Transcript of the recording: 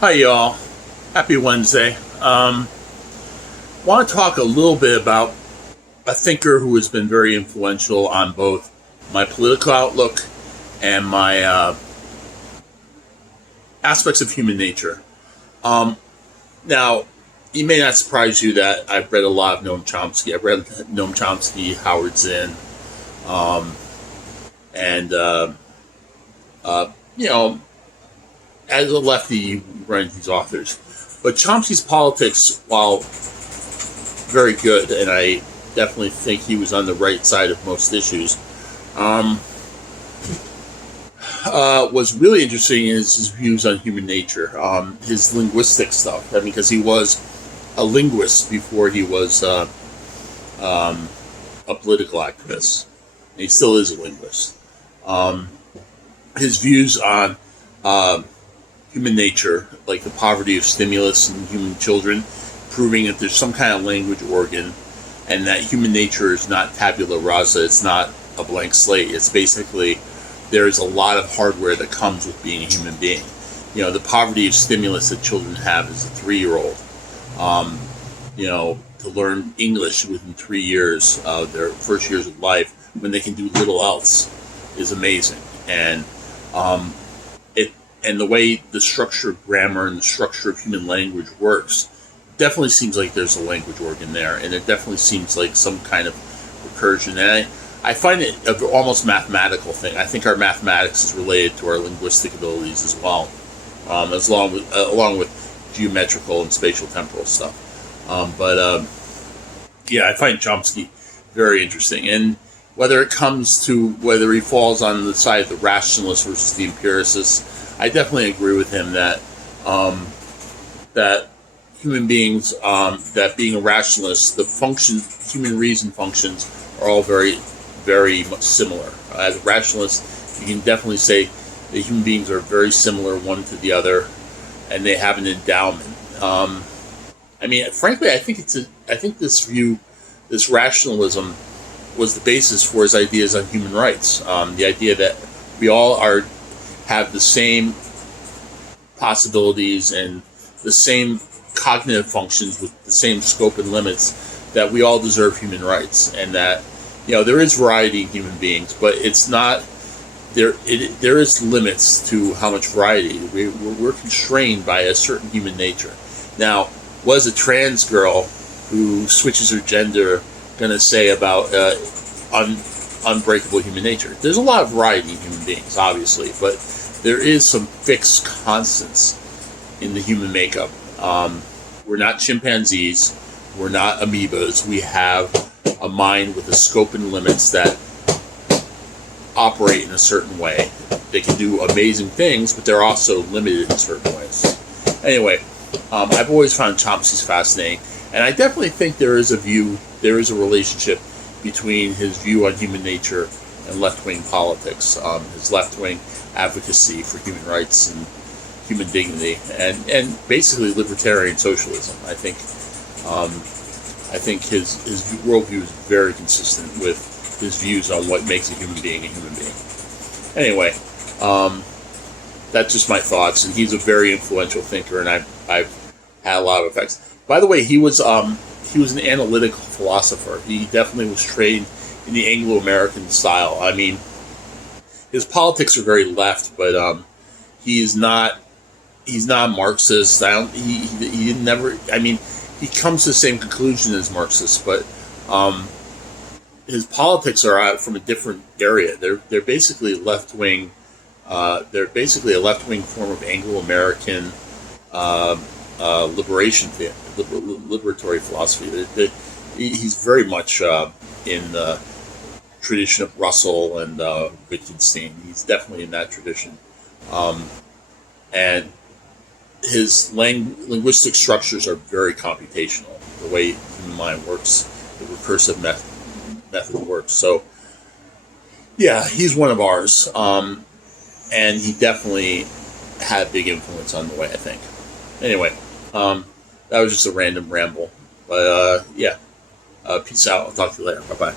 Hi, y'all. Happy Wednesday. Want to talk a little bit about a thinker who has been very influential on both my political outlook and my aspects of human nature. Now, it may not surprise you that I've read a lot of Noam Chomsky. I've read Noam Chomsky, Howard Zinn, and you know, as a lefty, you run into these authors. But Chomsky's politics, while very good, and I definitely think he was on the right side of most issues, was really interesting is his views on human nature, his linguistic stuff. I mean, because he was a linguist before he was a political activist. And he still is a linguist. His views on human nature, like the poverty of stimulus in human children, proving that there's some kind of language organ, and that human nature is not tabula rasa, it's not a blank slate. It's basically, there's a lot of hardware that comes with being a human being. You know, the poverty of stimulus that children have as a 3-year-old, to learn English within 3 years of their first years of life, when they can do little else, is amazing. And the way the structure of grammar and the structure of human language works definitely seems like there's a language organ there, and it definitely seems like some kind of recursion. And I find it an almost mathematical thing. I think our mathematics is related to our linguistic abilities as well, along with geometrical and spatial temporal stuff. Yeah, I find Chomsky very interesting. And whether it comes to whether he falls on the side of the rationalist versus the empiricist, I definitely agree with him that that human beings, that being a rationalist, human reason functions are all very, very much similar. As a rationalist, you can definitely say that human beings are very similar one to the other, and they have an endowment. I mean, frankly, I think this rationalism was the basis for his ideas on human rights. The idea that we all have the same possibilities and the same cognitive functions with the same scope and limits, that we all deserve human rights, and that there is variety in human beings, but it's not there. There is limits to how much variety we're constrained by a certain human nature. Now, what is a trans girl who switches her gender going to say about unbreakable human nature? There's a lot of variety in human beings, obviously, but there is some fixed constants in the human makeup. We're not chimpanzees. We're not amoebas. We have a mind with a scope and limits that operate in a certain way. They can do amazing things, but they're also limited in certain ways. Anyway, I've always found Chomsky fascinating, and I definitely think there is a relationship between his view on human nature and left-wing politics, his left-wing advocacy for human rights and human dignity, and basically libertarian socialism. I think his worldview is very consistent with his views on what makes a human being a human being. Anyway, that's just my thoughts, and he's a very influential thinker, and I've had a lot of effects. By the way, he was an analytical philosopher. He definitely was trained in the Anglo-American style. I mean, his politics are very left, but he's not a Marxist. He never. I mean, he comes to the same conclusion as Marxists, but his politics are out from a different area. They're basically left wing. They're basically a left wing form of Anglo-American liberatory philosophy. He's very much in the tradition of Russell and Wittgenstein. He's definitely in that tradition, and his linguistic structures are very computational. The way the human mind works, the recursive method works. So, yeah, he's one of ours, and he definitely had a big influence on the way I think. Anyway, that was just a random ramble, but yeah, peace out. I'll talk to you later. Bye bye.